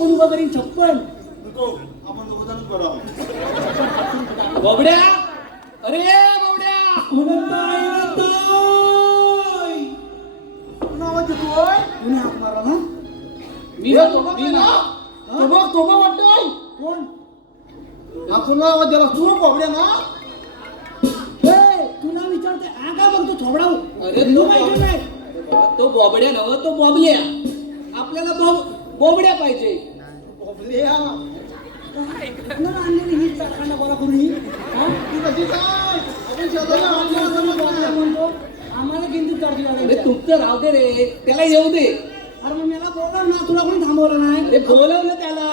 छप्पन उभं करीन छप्पन. बाबड्या अरे बाबड्या कोण आवाज येतोय कोणी हाक मारला ना? मी हे ना- तोबा मी काय ना- ना? तोबा तोबा वाटतोय. कोण? हा कोणला आवाज दिला तू ना तुला विचारते का बघतो थोबडा अरे तो पाहिजे नाही. तो बॉबड्या नव तो बॉबल्या. आपल्याला बॉब पाहिजे. कोबड्या आणलेली ही करून ही? ती कशी. म्हणतो आम्हाला किंतु चार्ज अरे तुमचं राहू दे रे. त्याला येऊ दे. अरे मग मला बोलव ना तुला कोणी थांबवलं नाही? अरे बोलवलं त्याला.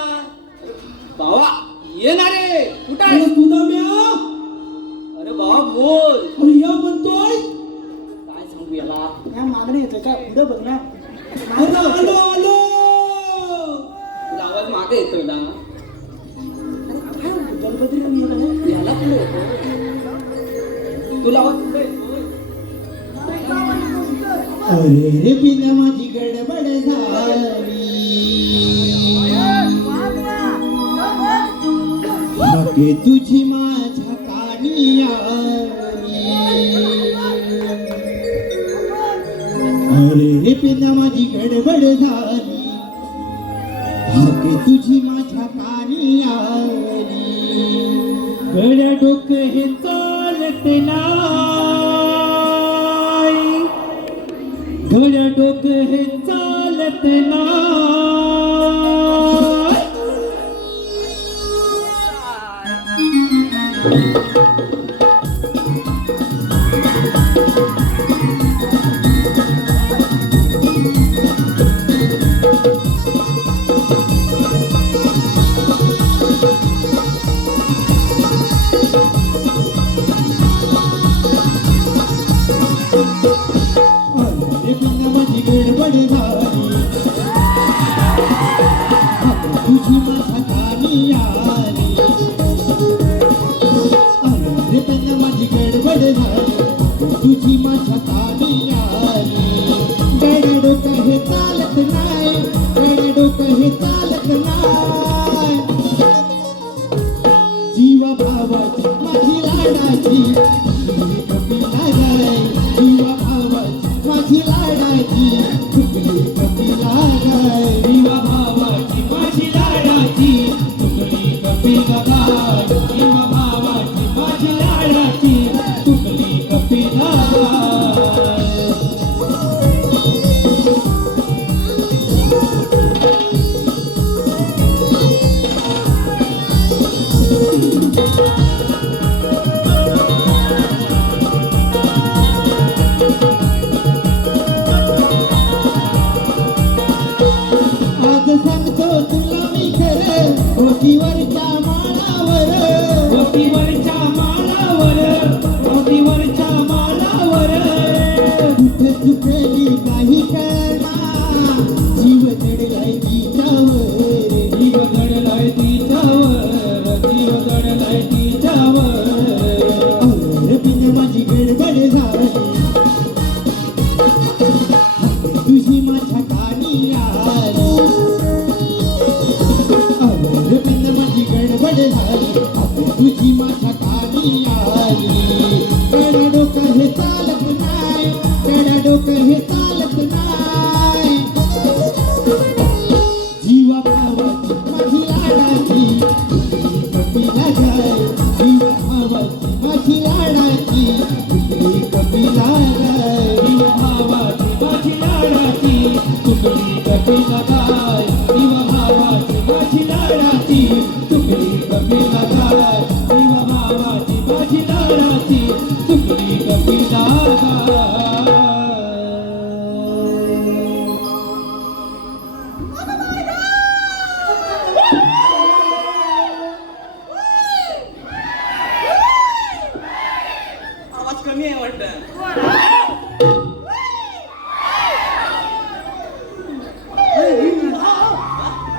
भावा ये ना रे कुठं? तुझा म्या तुला मागे येतोय ना. याला कुठे तुला अरे रे बिना माझी गडबड झाली. तुझी माझ्या कानी अरे रे बिना माझी गडबड झाली. तुझी माझ्या कानी आली डोक डोकं हे चालत नाही गड्या डोकं हे चालत नाही तुझी माझ्या आली माझी गडबड झाली तुझी माझ्या आली डोकं हे चालत नाही गड डोकं हे चालत नाही जीवा भावाची माझी लाडाची.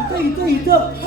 Tá aí, tá aí, tá aí.